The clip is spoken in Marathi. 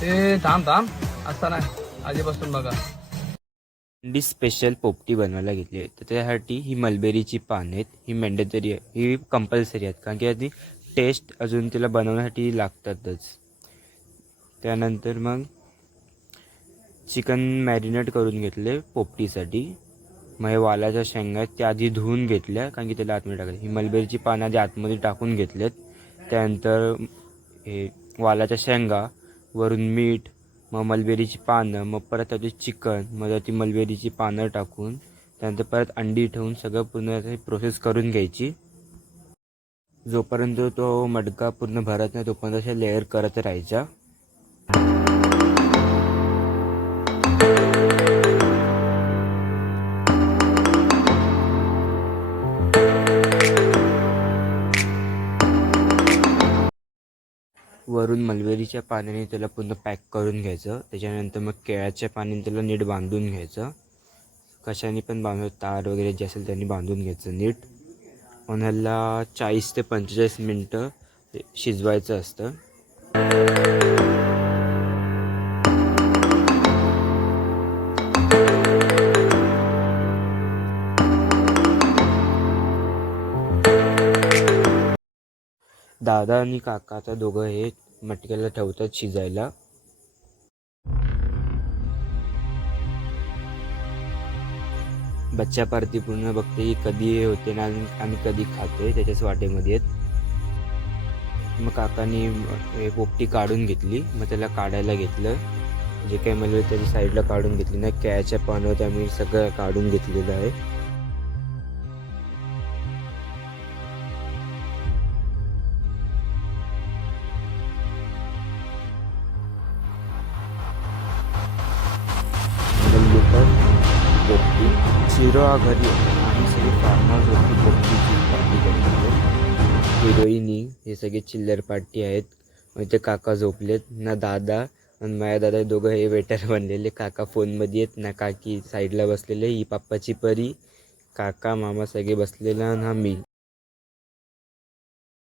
ते थांब थांब असता नाही आधीपासून बघा. अंडी स्पेशल पोपटी बनवायला घेतली आहे. तर त्यासाठी ही मलबेरीची पानं आहेत, ही मॅन्डेटरी आहे, ही कंपल्सरी आहेत, कारण की आधी टेस्ट अजून तिला बनवण्यासाठी लागतातच. त्यानंतर मग चिकन मॅरिनेट करून घेतले पोपटीसाठी. मग हे वालाच्या शेंगा आहेत त्या आधी धुवून घेतल्या, कारण की त्याला आतमध्ये टाकले. ही मलबेरीची पानं आधी आतमध्ये टाकून घेतलेत. त्यानंतर हे वालाच्या शेंगा, वरून मीठ, मग मलबेरीची पानं, मग परत त्याची चिकन, मग ती मलबेरीची पानं टाकून त्यानंतर परत अंडी ठेवून सगळं पूर्ण प्रोसेस करून घ्यायची. जोपर्यंत तो मडका पूर्ण भरत नाही तोपर्यंत अशा लेअर करत राहायच्या. वरून मलबेरीच्या पाण्याने त्याला पूर्ण पॅक करून घ्यायचं. त्याच्यानंतर मग केळ्याच्या पाण्याने त्याला नीट बांधून घ्यायचं. कशाने पण बांधून, तार वगैरे जे असेल त्यांनी बांधून घ्यायचं नीट. पण ह्याला 40 ते 45 मिनटं शिजवायचं असतं. दादा आणि काका आता दोघं हे मटक्याला ठेवतात शिजायला. बच्चा पार्टी पूर्ण बघते की कधी हे होते ना आणि कधी खातोय, त्याच्याच वाटेमध्ये आहेत. मग काकानी हे पोपटी काढून घेतली. मग त्याला काढायला घेतलं, जे काही मला त्याची साईडला काढून घेतली ना केळ्याच्या पानं, त्यामुळे सगळं काढून घेतलेलं आहे. पोपटी शिरो हा घरी होता आणि सगळी फार्म हाऊस होती पोपटीची पार्टी करतो. हिरोईनी हे सगळे चिल्लर पार्टी आहेत. मग ते काका झोपलेत ना, दादा आणि माझ्या दादा दोघं हे वेटर बनलेले. काका फोनमध्ये आहेत ना, काकी साईडला बसलेले, ही पाप्पाची परी, काका मामा सगळे बसलेला ना मी.